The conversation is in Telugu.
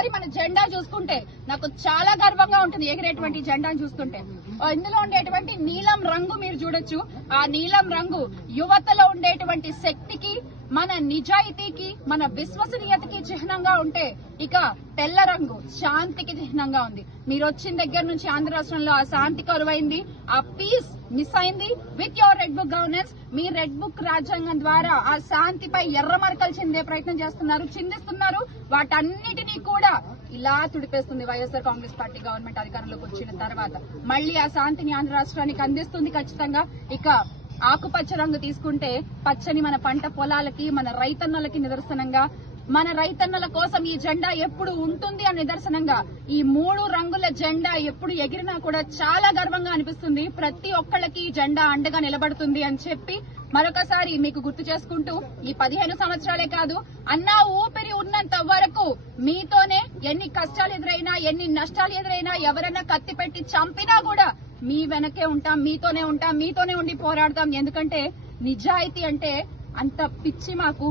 ఒక్కసారి మన జెండా చూసుకుంటే నాకు చాలా గర్వంగా ఉంటుంది ఎగిరేటువంటి జెండాను చూస్తుంటే. ఇందులో ఉండేటువంటి నీలం రంగు మీరు చూడొచ్చు. ఆ నీలం రంగు యువతలో ఉండేటువంటి శక్తికి, మన నిజాయితీకి, మన విశ్వసనీయతకి చిహ్నంగా ఉంటే, ఇక తెల్ల రంగు శాంతికి చిహ్నంగా ఉంది. మీరు వచ్చిన దగ్గర నుంచి ఆంధ్ర రాష్ట్రంలో ఆ శాంతి కరువైంది, ఆ పీస్ మిస్ అయింది. With your red book governance, me red book రాజ్యాంగం ద్వారా ఆ శాంతిపై ఎర్రమరకలు చిందే ప్రయత్నం చిందిస్తున్నారు. వాటన్నిటినీ కూడా ఇలా తుడిపేస్తుంది వైఎస్ఆర్ కాంగ్రెస్ పార్టీ గవర్నమెంట్ అధికారంలోకి వచ్చిన తర్వాత. మళ్లీ ఆ శాంతిని ఆంధ్ర రాష్ట్రానికి అందిస్తుంది ఖచ్చితంగా. ఇక ఆకుపచ్చ రంగు తీసుకుంటే పచ్చని మన పంట పొలాలకి, మన రైతన్నలకి నిదర్శనంగా, మన రైతన్నల కోసం ఈ జెండా ఎప్పుడు ఉంటుంది అని నిదర్శనంగా ఈ 3 రంగుల జెండా ఎప్పుడు ఎగిరినా కూడా చాలా గర్వంగా అనిపిస్తుంది. ప్రతి ఒక్కళ్ళకి ఈ జెండా అండగా నిలబడుతుంది అని చెప్పి మరొకసారి మీకు గుర్తు చేసుకుంటూ, ఈ 15 సంవత్సరాలే కాదు, అన్నా ఊపిరి ఉన్నంత వరకు మీతోనే ఎన్ని కష్టాలు ఎదురైనా, ఎన్ని నష్టాలు ఎదురైనా, ఎవరైనా కత్తి పెట్టి చంపినా కూడా మీ వెనకే ఉంటాం, మీతోనే ఉంటాం, మీతోనే ఉండి పోరాడతాం. ఎందుకంటే నిజాయితీ అంటే అంత పిచ్చి మాకు.